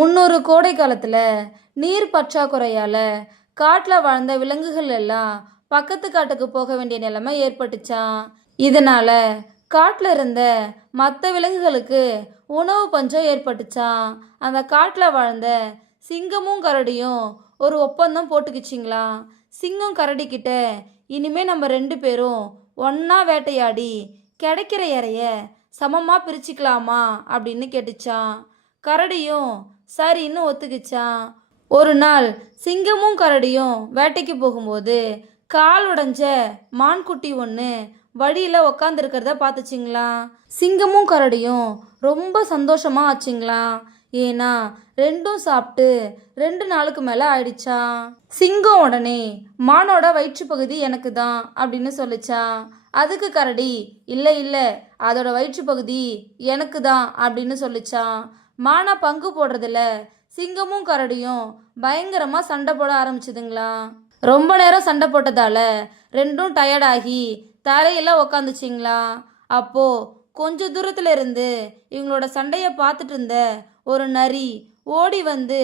முன்னொரு கோடை காலத்துல நீர் பற்றாக்குறையால காட்டுல வாழ்ந்த விலங்குகள் எல்லாம் பக்கத்து காட்டுக்கு போக வேண்டிய நிலைமை ஏற்பட்டுச்சான். இதனால காட்டுல இருந்த மற்ற விலங்குகளுக்கு உணவு பஞ்சம் ஏற்பட்டுச்சான். அந்த காட்டுல வாழ்ந்த சிங்கமும் கரடியும் ஒரு ஒப்பந்தம் போட்டுக்கிச்சிங்களாம். சிங்கம் கரடி கிட்ட, இனிமே நம்ம 2 பேரும் ஒன்னா வேட்டையாடி கிடைக்கிற இறைய சமமா பிரிச்சுக்கலாமா அப்படின்னு கேட்டுச்சான். கரடியும் சரின்னு ஒத்துக்கிச்சான். ஒரு நாள் சிங்கமும் கரடியும் வேட்டைக்கு போகும்போது கால் உடைஞ்ச மான்குட்டி ஒன்று வழியில் உக்காந்துருக்கிறத பார்த்துச்சிங்களாம். சிங்கமும் கரடியும் ரொம்ப சந்தோஷமா ஆச்சுங்களாம். ஏன்னா ரெண்டும் சாப்பிட்டு 2 நாளுக்கு மேலே ஆயிடுச்சான். சிங்கம் உடனே மானோட வயிற்று பகுதி எனக்கு தான் அப்படின்னு சொல்லிச்சான். அதுக்கு கரடி, இல்லை இல்லை, அதோட வயிற்று பகுதி எனக்கு தான் அப்படின்னு சொல்லிச்சான். மானா பங்கு போடுறதுல சிங்கமும் கரடியும் பயங்கரமாக சண்டை போட ஆரம்பிச்சுதுங்களா. ரொம்ப நேரம் சண்டை போட்டதால ரெண்டும் டயர்டாகி தரையில் உக்காந்துச்சிங்களா. அப்போ கொஞ்ச தூரத்துல இருந்து இவங்களோட சண்டையை பார்த்துட்டு இருந்த ஒரு நரி ஓடி வந்து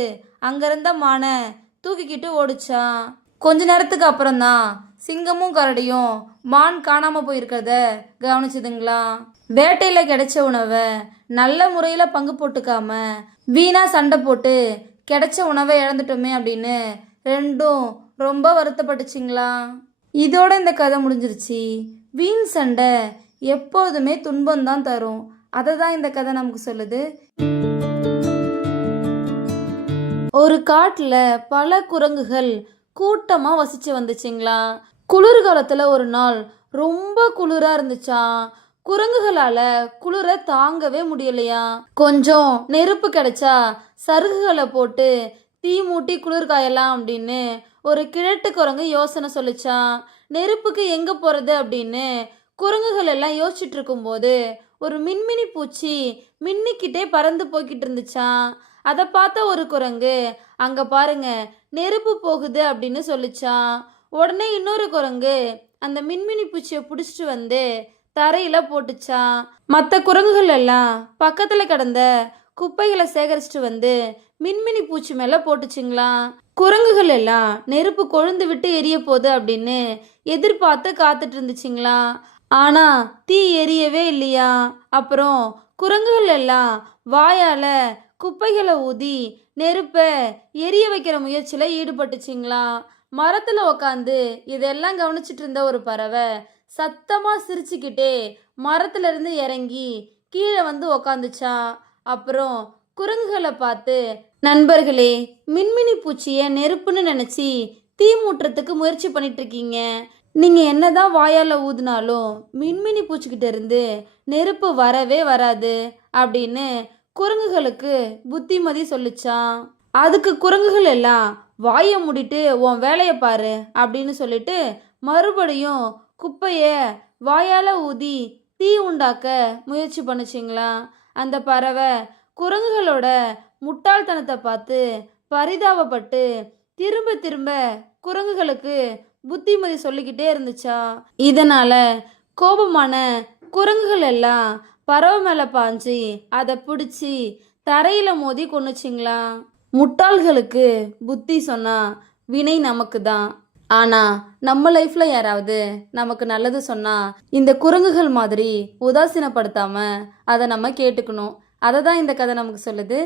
அங்கிருந்த மானை தூக்கிக்கிட்டு ஓடிச்சான். கொஞ்ச நேரத்துக்கு அப்புறம்தான் சிங்கமும் கரடியும் மான் காணாம போயிருக்கிறத கவனிச்சுதுங்களா. வேட்டையில கிடைச்ச உணவை நல்ல முறையில பங்கு போட்டுக்காம வீணா சண்டை போட்டு கிடைச்ச உணவை இழந்துட்டோமே அப்படின்னு ரெண்டும் ரொம்ப வருத்தப்பட்டுச்சிங்களா. இதோட இந்த கதை முடிஞ்சிருச்சு. வீண் சண்டை எப்போதுமே துன்பம்தான் தரும். அதை தான் இந்த கதை நமக்கு சொல்லுது. ஒரு காட்டில் பல குரங்குகள் கூட்டமாக வசிச்சு வந்துச்சுங்களா. குளிர்காலத்தில் ஒரு நாள் ரொம்ப குளிராக இருந்துச்சான். குரங்குகளால் குளிரை தாங்கவே முடியலையா. கொஞ்சம் நெருப்பு கிடைச்சா சருகுகளை போட்டு தீ மூட்டி குளிர் காயலாம் அப்படின்னு ஒரு கிழட்டு குரங்கு யோசனை சொல்லிச்சான். நெருப்புக்கு எங்கே போகிறது அப்படின்னு குரங்குகள் எல்லாம் யோசிச்சுட்டு இருக்கும்போது ஒரு மின்மினி பூச்சி மின்னிக்கிட்டே பறந்து போய்கிட்டு இருந்துச்சான். அதை பார்த்த ஒரு குரங்கு, அங்கே பாருங்க நெருப்பு போகுது அப்படின்னு சொல்லிச்சான். உடனே இன்னொரு குரங்கு அந்த மின்மினி பூச்சியை பிடிச்சிட்டு வந்து தரையில் போட்டுச்சான். மற்ற குரங்குகள் எல்லாம் பக்கத்தில் கிடந்த குப்பைகளை சேகரிச்சுட்டு வந்து மின்மினி பூச்சி மேலே போட்டுச்சுங்களாம். குரங்குகள் எல்லாம் நெருப்பு கொழுந்து விட்டு எரிய போகுது அப்படின்னு எதிர்பார்த்து காத்துட்டு இருந்துச்சுங்களாம். ஆனா தீ எரியவே இல்லையா. அப்புறம் குரங்குகள் எல்லாம் வாயால குப்பைகளை ஊதி நெருப்பை எரிய வைக்கிற முயற்சியில் ஈடுபட்டுச்சிங்களாம். மரத்தில் உக்காந்து இதெல்லாம் கவனிச்சிட்டு இருந்த ஒரு பறவை சத்தமாக சிரிச்சுக்கிட்டே மரத்துல இருந்து இறங்கி கீழே வந்து உக்காந்துச்சான். அப்புறம் குரங்குகளை பார்த்து, நண்பர்களே, மின்மினி பூச்சியை நெருப்புன்னு நினச்சி தீ மூட்டுறதுக்கு முயற்சி பண்ணிட்டு இருக்கீங்க. நீங்கள் என்னதான் வாயால் ஊதுனாலும் மின்மினி பூச்சிக்கிட்ட இருந்து நெருப்பு வரவே வராது அப்படின்னு குரங்குகளுக்கு புத்திமதி சொல்லிச்சான். அதுக்கு குரங்குகள் எல்லாம் வாயை மூடிட்டு உன் வேலையை பாரு அப்படின்னு சொல்லிட்டு மறுபடியும் குப்பையை வாயால் ஊதி தீ உண்டாக்க முயற்சி பண்ணுச்சிங்களா. அந்த பறவை குரங்குகளோட முட்டாள்தனத்தை பார்த்து பரிதாபப்பட்டு திரும்ப திரும்ப குரங்குகளுக்கு புத்திமதி சொல்லிக்கிட்டே இருந்துச்சா. இதனால கோபமான குரங்குகள் எல்லாம் பறவை மேலே பாஞ்சு அதை பிடிச்சி தரையில மோதி கொன்னுச்சிங்களா. முட்டாள்களுக்கு புத்தி சொன்னா வினை நமக்கு தான். ஆனா நம்ம லைஃப்ல யாராவது நமக்கு நல்லது சொன்னா இந்த குரங்குகள் மாதிரி உதாசீனப்படுத்தாம அதை நம்ம கேட்டுக்கணும். அதை தான் இந்த கதை நமக்கு சொல்லுது.